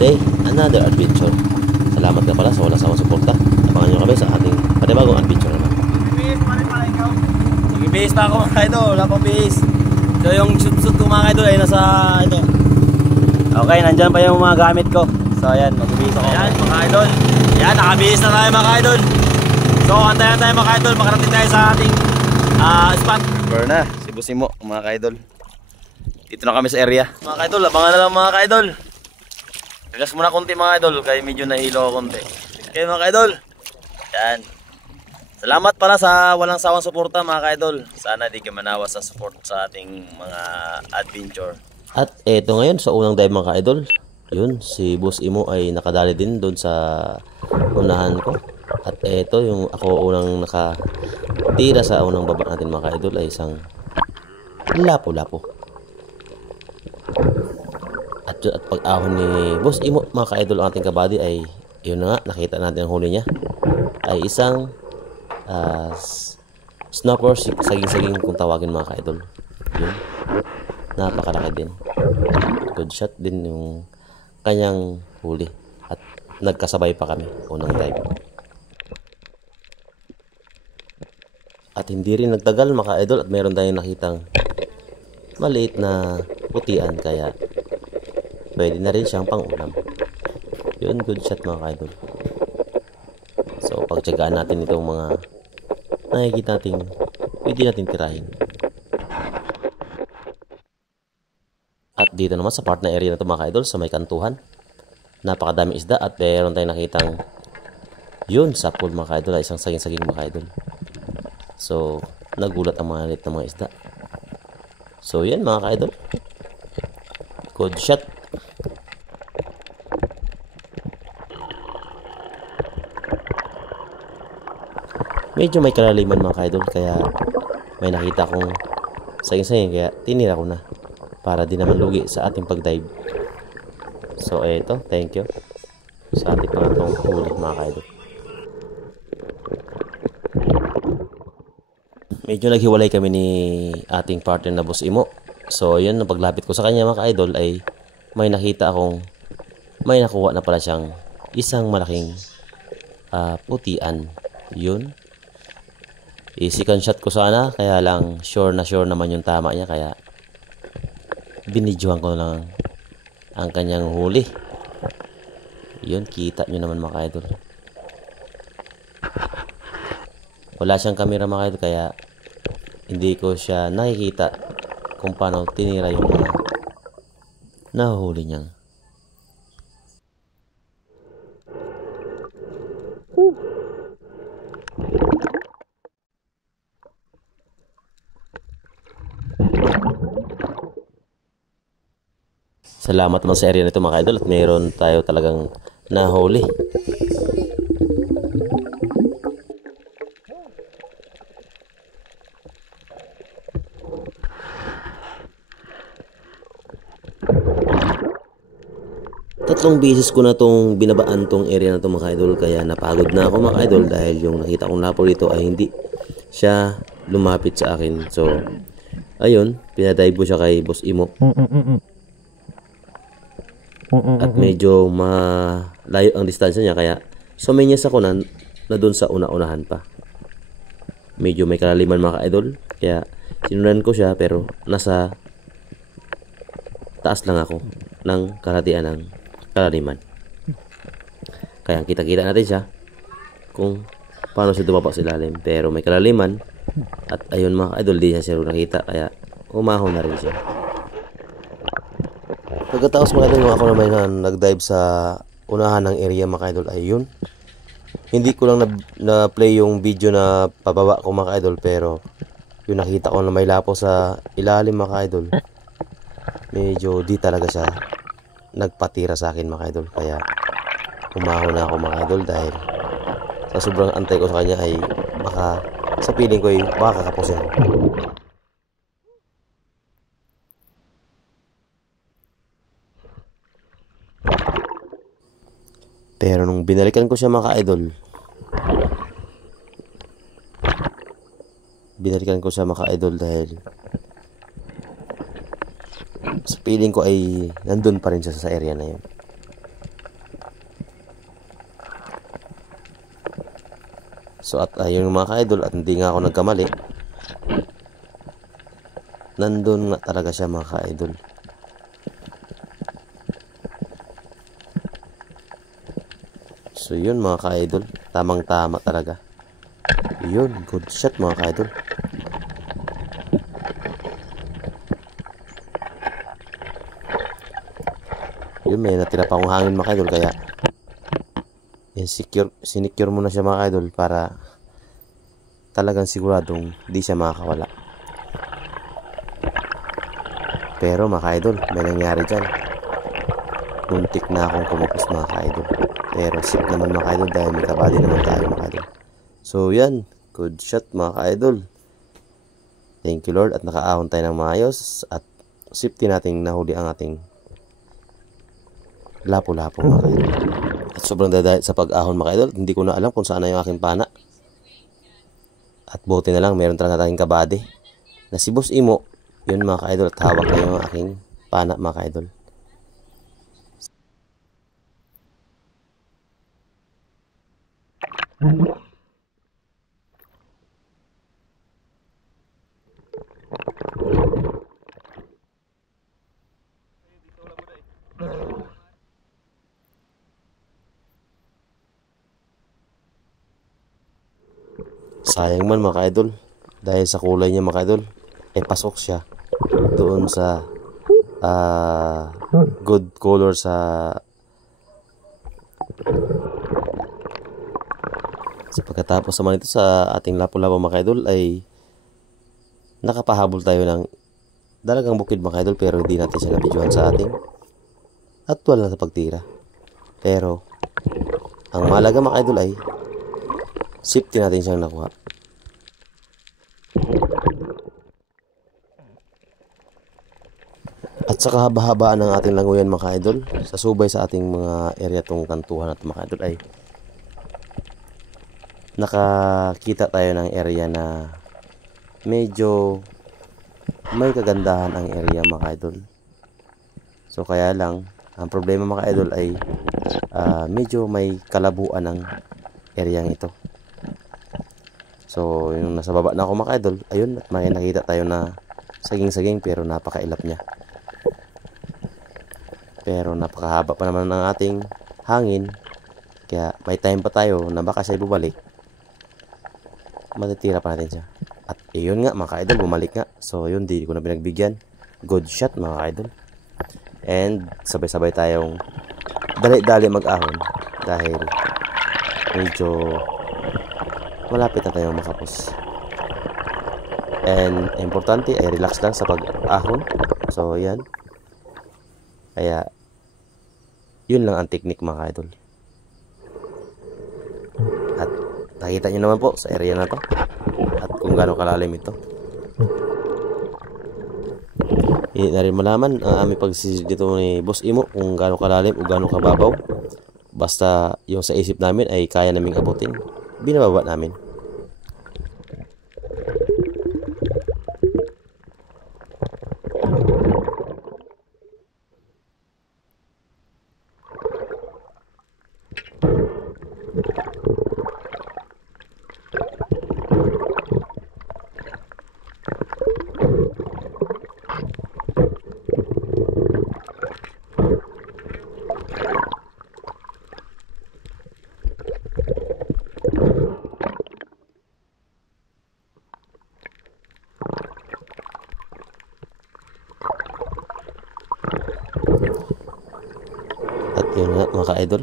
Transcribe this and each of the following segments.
day, another adventure. Salamat nga pala sa walang sawang suporta. Abangan nyo kami sa ating panibagong adventure naman. Bihis pa rin pala ikaw. Sige, bihis pa ako mga idol. Wala pang bihis. So yung shoot ko mga idol ay nasa ito. Okay, nandyan pa yung mga gamit ko. So ayan, magbihis ako. Ayan mga idol. Ayan, nakabihis na tayo mga idol. So antayan tayo mga idol. Makarating tayo sa ating spot. Burn na, si Busimo mga idol. Dito na kami sa area. Mga idol, abangan na lang mga idol. Relax muna konti mga idol. Kaya medyo nahilo ako konti. Okay mga idol. Yan. Salamat pala sa walang sawang suporta mga idol. Sana di ka manawa sa support sa ating mga adventure. At eto ngayon sa unang dive mga idol. Yun, si Boss Imo ay nakadali din doon sa unahan ko. At eto yung ako unang nakatira sa unang baba natin mga idol ay isang lapo-lapo. At pag-ahon ni Boss Imo mga idol ang ating kabady ay yun na nga, nakita natin ang huli niya. Ay isang snapper, saging-saging kung tawagin mga idol. Yun, napakalaki din. Good shot din yung kanyang huli. At nagkasabay pa kami unang dive. At hindi rin nagtagal mga idol at meron tayong nakitang maliit na putian kaya pwede na rin siyang pang-ulam. Yun, good shot mga idol. So pagtyagaan natin itong mga nakikita natin, pwede natin tirahin. At dito naman sa part na area na ito mga idol, sa may kantuhan, napakadaming isda at meron tayong nakitang yun sa pool mga idol, isang saging-saging mga idol. So nagulat ang mga lit na mga isda. So yan mga idol, good shot. Medyo may kalaliman mga idol kaya may nakita kong saging-saging kaya tinira ko na para di naman lugi sa ating pag-dive. So eto, thank you sa ating pangatong huli mga idol. Medyo naghiwalay kami ni ating partner na Boss Imo. So yun, nung paglapit ko sa kanya mga idol ay may nakita akong may nakuha na pala siyang isang malaking putian. Yun, i-second shot ko sana kaya lang sure naman yung tama niya kaya binidyohan ko lang ang kanyang huli. Yun, kita nyo naman mga idol. Wala siyang camera mga idol kaya hindi ko siya nakikita kung paano tinira yung mga nahuli niyang. Salamat naman sa area nito mga idol at mayroon tayo talagang nahuli. Tatlong beses ko na tong binabaan tong area na to mga idol kaya napagod na ako mga idol dahil yung nakita kong lapo dito ay hindi siya lumapit sa akin. So ayun, pinadive ko siya kay Boss Imo. At medyo malayo ang distansya niya kaya sumenyas ako na doon sa una-unahan pa. Medyo may kalaliman mga idol kaya sinunan ko siya pero nasa taas lang ako ng kalahatian ng kalaliman. Kaya kita-kita natin siya kung paano siya dumapa sa ilalim. Pero may kalaliman at ayun mga idol, di siya nakita kaya umahon na rin siya. Pagkatapos mga idol, ako naman na nag-dive sa unahan ng area mga idol ay yun. Hindi ko lang na-play yung video na pababa ko mga idol pero yung nakita ko na may lapo sa ilalim mga idol, medyo di talaga siya nagpatira sa akin mga idol kaya umahon na ako mga idol dahil sa sobrang antay ko sa kanya ay baka sa piling ko ay baka kakapusin ako. Pero nung binalikan ko siya mga idol, dahil sa feeling ko ay nandun pa rin siya sa area na yun. So at ayun mga ka-idol, at hindi nga ako nagkamali. Nandun nga talaga siya mga ka-idol. So yun mga ka-idol, tamang tama talaga. Yun, good shot mga ka-idol. Yun, may natira pa akong hangin mga ka-idol, kaya sinicure muna siya mga ka-idol para talagang siguradong di siya makakawala. Pero mga ka-idol, may nangyari dyan. Muntik na akong kumapos mga ka-idol. Pero sip naman mga ka-idol dahil may kabady naman tayo mga ka-idol. So yan, good shot mga ka-idol. Thank you Lord at nakaahon tayo ng maayos at safety nating nahuli ang ating lapo-lapo mga ka-idol. At sobrang dadahit sa pag-ahon mga ka-idol, hindi ko na alam kung saan na yung aking pana. At buti na lang, meron talaga tayong kabady na si Boss Imo. Yun mga ka-idol, at hawak na yung aking pana mga ka-idol. Sayang man mga ka-idol, dahil sa kulay niya mga ka-idol, pasok siya doon sa good color sa pagkatapos naman ito sa ating lapo-lapo mga ka-idol ay nakapahabol tayo ng dalagang bukid mga ka-idol, pero hindi natin siya nabidyohan sa ating actual na sa pagtira. Pero ang mahalaga mga ka-idol ay safety natin siyang nakuha. At sa kahaba-habaan ng ating languyan mga ka-idol, sa subay sa ating mga area tong kantuhan at mga ka-idol ay nakakita tayo ng area na medyo may kagandahan ang area mga ka-idol. So kaya lang, ang problema mga ka-idol ay medyo may kalabuan ng areang ito. So yung nasa baba na ako mga ka-idol, ayun, at may nakita tayo na saging-saging pero napakailap niya. Pero napakahaba pa naman ng ating hangin, kaya may time pa tayo na baka siya bumalik. Matitira pa natin siya. At iyon nga mga ka-idol, bumalik nga. So yun, di ko na pinagbigyan. Good shot mga ka-idol. And sabay-sabay tayong dali-dali mag-ahon dahil medyo malapit na tayong makapos. And importante ay relax lang sa pag-ahon. So yan. Kaya yun lang ang technique mga ka-idol. At nakita nyo naman po sa area na to at kung gaano kalalim ito. Hindi na rin malaman ang aming pagsisid dito ni Boss Imo kung gaano kalalim o gaano kababaw. Basta yung sa isip namin ay kaya naming abutin, binababa namin. Yun nga mga ka-idol,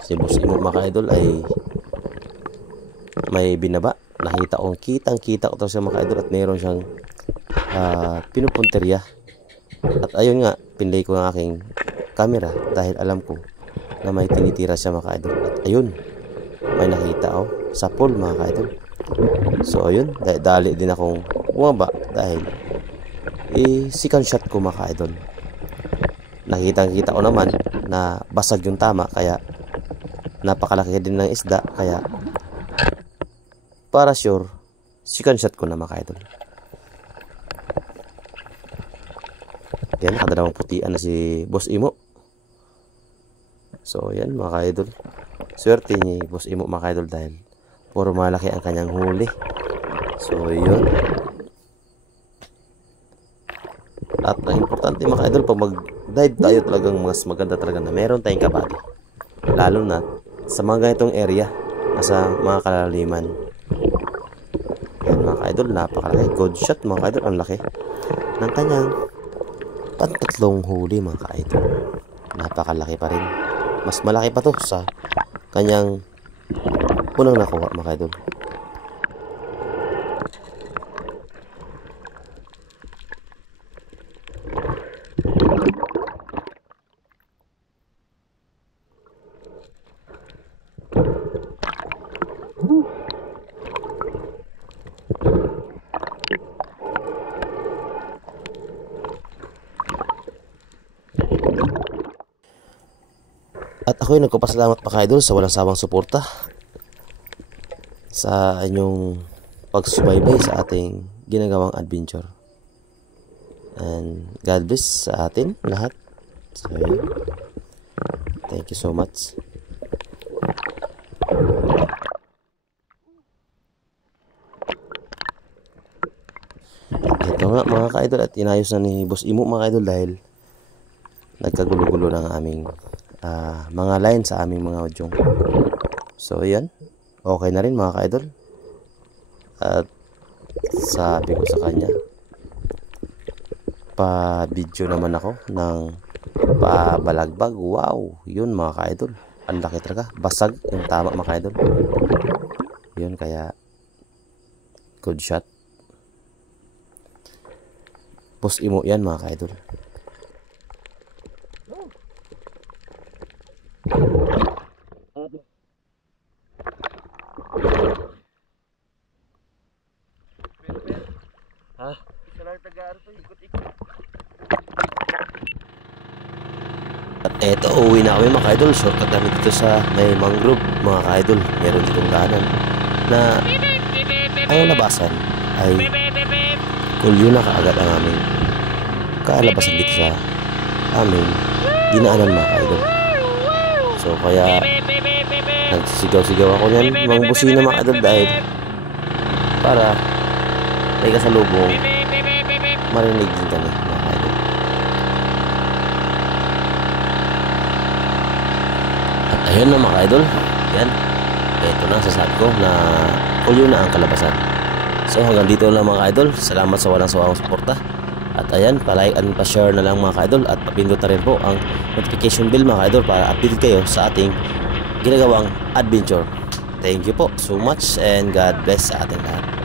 si Boss Imo mga ka-idol ay may binaba. Nakita kong kitang-kita ko to siya mga ka-idol at mayroon siyang pinupunterya. At ayun nga, pinlay ko ang aking camera dahil alam ko na may tinitira siya mga ka-idol. At ayun, may nakita ako sa pool mga ka-idol. So ayun, dali din akong bumaba dahil second shot ko mga ka-idol. Nakita ko naman na basag yung tama, kaya napakalaki din ng isda, kaya para sure second shot ko na mga ka-idol. Yan, nakadalawang putian na si Boss Imo. So yan mga ka-idol, swerte ni Boss Imo mga ka-idol dahil puro malaki ang kanyang huli. So yun. At ang importante mga idol, pag mag-dive tayo talagang mas maganda talaga na meron tayong kabady. Lalo na sa mga ganitong area, nasa mga kalaliman. Yan mga idol, napakalaki. Good shot mga idol, ang laki ng kanyang pantatlong huli mga idol. Napakalaki pa rin. Mas malaki pa to sa kanyang unang nakuha mga idol. At ako'y nagpapasalamat pa idol sa walang sawang suporta sa inyong pagsubaybay sa ating ginagawang adventure. And God bless sa atin lahat. So, yun. Thank you so much. Ito nga mga ka-idol, at inayos na ni Boss Imo mga idol dahil nagkagulo-gulo ng aming mga line sa aming mga udyong. So yan, okay na rin mga ka-idol. At sabi ko sa kanya, pa-video naman ako ng pabalagbag. Wow, yun mga ka-idol, ang laki talaga, basag yung tama mga ka-idol. Yun, kaya good shot. Boss Imo yan mga ka-idol. Ha? At eto, uwi na kami mga ka-idol. Shortcut namin dito sa may mangrove mga ka-idol. Meron ditong daanan na ang labasan ay kulyo na kaagad ang aming kaalabasan dito sa aming dinaanan mga ka-idol. So kaya nagsisigaw-sigaw ako niyan mga busina mga idol dahil para may kasalubong marinig din kami mga idol. At ayun na mga idol, yan, ito na sasabi ko na kulyo na ang kalabasan. So hanggang dito lang mga idol, salamat sa walang sawang suporta. At ayan, pa-like and pa-share na lang mga ka-idol, at papindot na rin po ang notification bell mga ka-idol para update kayo sa ating ginagawang adventure. Thank you po so much and God bless sa ating lahat.